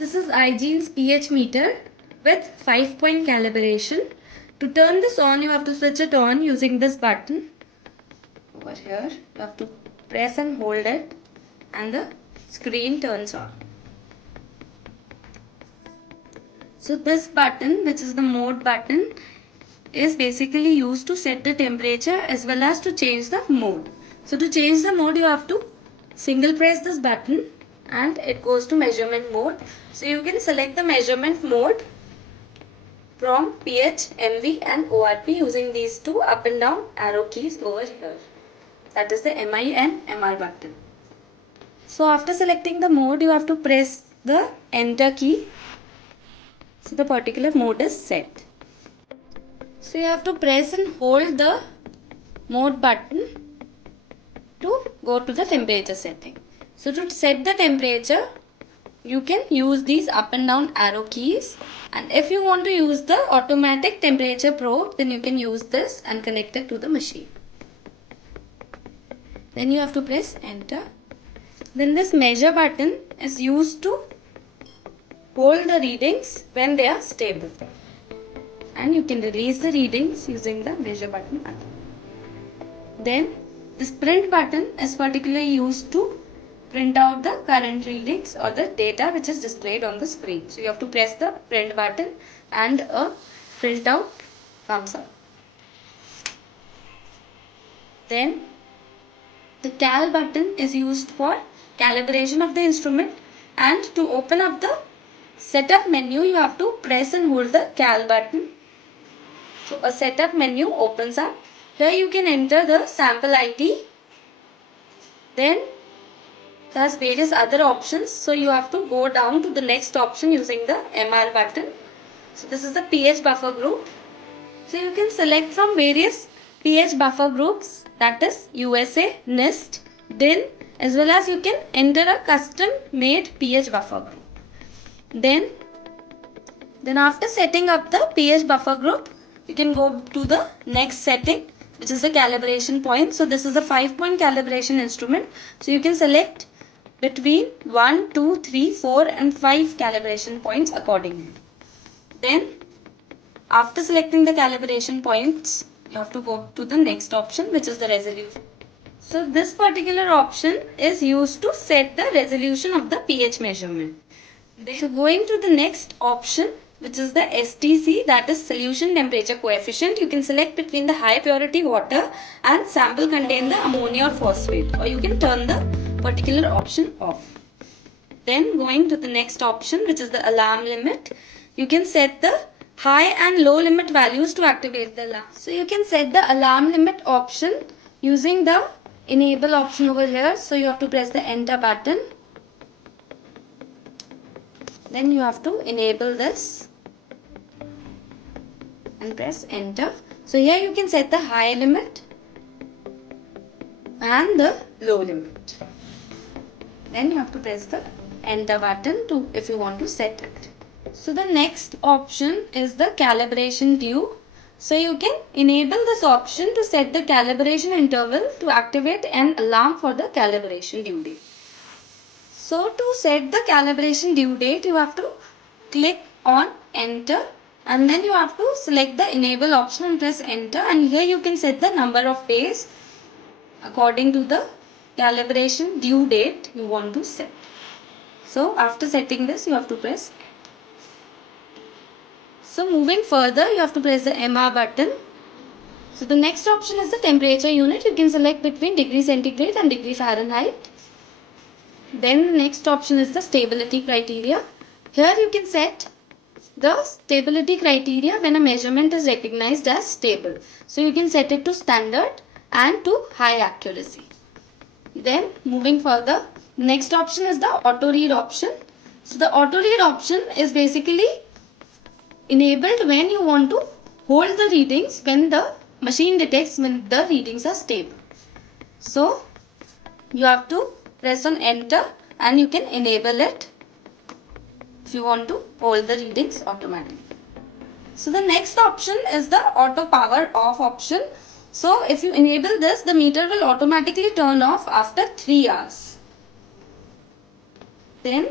This is iGene's pH meter with 5-point calibration. To turn this on, you have to switch it on using this button. Over here, you have to press and hold it and the screen turns on. So this button, which is the mode button, is basically used to set the temperature as well as to change the mode. So to change the mode, you have to single press this button and it goes to measurement mode. So you can select the measurement mode from pH, MV and ORP using these two up and down arrow keys over here. That is the MI and MR button. So after selecting the mode, you have to press the enter key. So the particular mode is set. So you have to press and hold the mode button to go to the temperature setting. So to set the temperature, you can use these up and down arrow keys, and if you want to use the automatic temperature probe, then you can use this and connect it to the machine. Then you have to press enter. Then this measure button is used to hold the readings when they are stable, and you can release the readings using the measure button. Then this print button is particularly used to print out the current readings or the data which is displayed on the screen. So you have to press the print button and a printout comes up. Then the cal button is used for calibration of the instrument, and to open up the setup menu, you have to press and hold the cal button. So a setup menu opens up. Here you can enter the sample ID. Then there's various other options. So you have to go down to the next option using the MR button. So this is the pH buffer group. So you can select from various pH buffer groups, that is USA, NIST, DIN, as well as you can enter a custom made pH buffer group. Then after setting up the pH buffer group, you can go to the next setting, which is the calibration point. So this is a 5-point calibration instrument. So you can select between 1, 2, 3, 4 and 5 calibration points accordingly. Then after selecting the calibration points, you have to go to the next option, which is the resolution. So this particular option is used to set the resolution of the pH measurement. So going to the next option, which is the STC, that is solution temperature coefficient, you can select between the high purity water and sample contain the ammonia or phosphate, or you can turn the particular option off. Then going to the next option, which is the alarm limit, you can set the high and low limit values to activate the alarm. So you can set the alarm limit option using the enable option over here. So you have to press the enter button. Then you have to enable this and press enter. So here you can set the high limit and the low limit. Then you have to press the enter button to if you want to set it. So the next option is the calibration due. So you can enable this option to set the calibration interval to activate an alarm for the calibration due date. So to set the calibration due date, you have to click on enter, and then you have to select the enable option and press enter, and here you can set the number of days according to the calibration due date you want to set. So after setting this, you have to press. So moving further, you have to press the MR button. So the next option is the temperature unit. You can select between degree centigrade and degree Fahrenheit. Then the next option is the stability criteria. Here you can set the stability criteria when a measurement is recognized as stable. So you can set it to standard and to high accuracy. Then moving further, next option is the auto read option. So the auto read option is basically enabled when you want to hold the readings when the machine detects when the readings are stable. So you have to press on enter and you can enable it if you want to hold the readings automatically. So the next option is the auto power off option. So if you enable this, the meter will automatically turn off after 3 hours. Then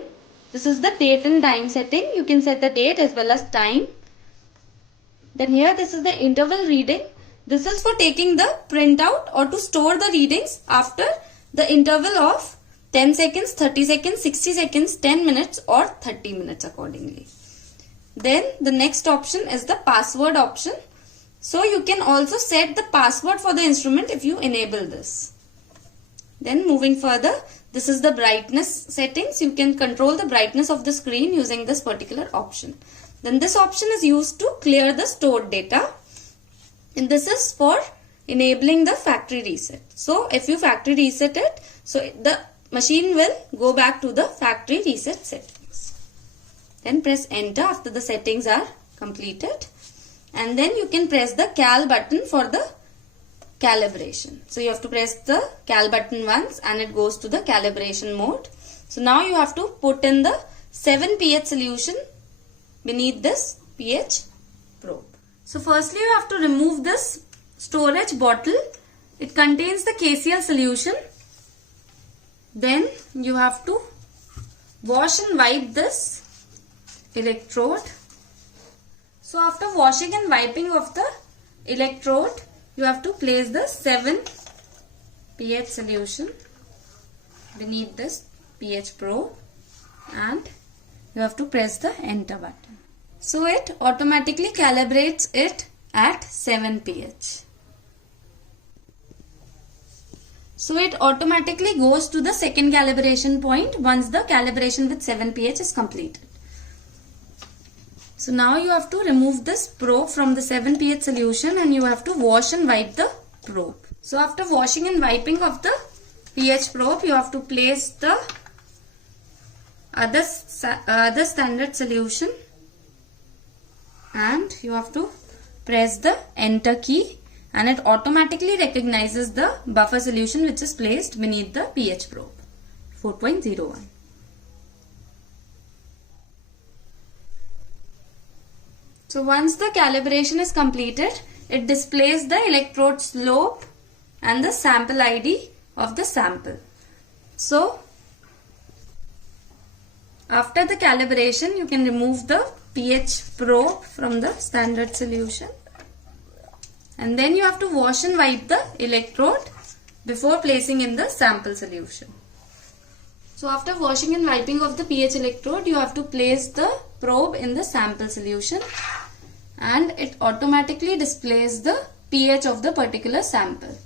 This is the date and time setting. You can set the date as well as time. Then here this is the interval reading. This is for taking the printout or to store the readings after the interval of 10 seconds, 30 seconds, 60 seconds, 10 minutes or 30 minutes accordingly. Then the next option is the password option. So you can also set the password for the instrument if you enable this. Then moving further, this is the brightness settings. You can control the brightness of the screen using this particular option. Then this option is used to clear the stored data. And this is for enabling the factory reset. So if you factory reset it, so the machine will go back to the factory reset settings. Then press enter after the settings are completed. And then you can press the cal button for the calibration. So you have to press the cal button once and it goes to the calibration mode. So now you have to put in the 7 pH solution beneath this pH probe. So firstly you have to remove this storage bottle. It contains the KCl solution. Then you have to wash and wipe this electrode. So after washing and wiping of the electrode, you have to place the 7 pH solution beneath this pH probe and you have to press the enter button. So it automatically calibrates it at 7 pH. So it automatically goes to the second calibration point once the calibration with 7 pH is completed. So now you have to remove this probe from the 7 pH solution and you have to wash and wipe the probe. So after washing and wiping of the pH probe, you have to place the other standard solution and you have to press the enter key and it automatically recognizes the buffer solution which is placed beneath the pH probe 4.01. So once the calibration is completed, it displays the electrode slope and the sample ID of the sample. So after the calibration, you can remove the pH probe from the standard solution. And then you have to wash and wipe the electrode before placing in the sample solution. So after washing and wiping of the pH electrode, you have to place the probe in the sample solution and it automatically displays the pH of the particular sample.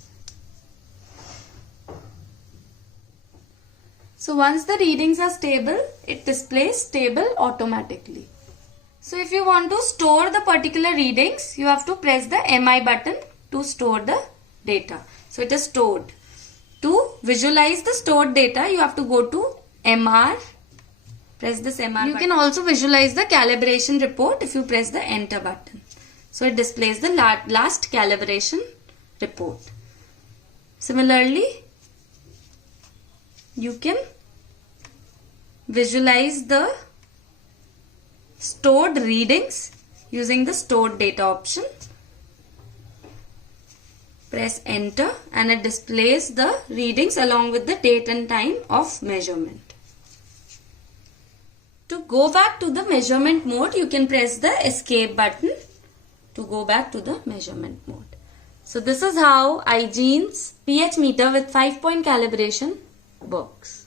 So once the readings are stable, it displays stable automatically. So if you want to store the particular readings, you have to press the MI button to store the data. So it is stored. To visualize the stored data, you have to go to MR. Press this MR button. You can also visualize the calibration report if you press the enter button. So it displays the last calibration report. Similarly, you can visualize the stored readings using the stored data option. Press enter and it displays the readings along with the date and time of measurement. To go back to the measurement mode, you can press the escape button to go back to the measurement mode. So this is how iGene's pH meter with 5-point calibration works.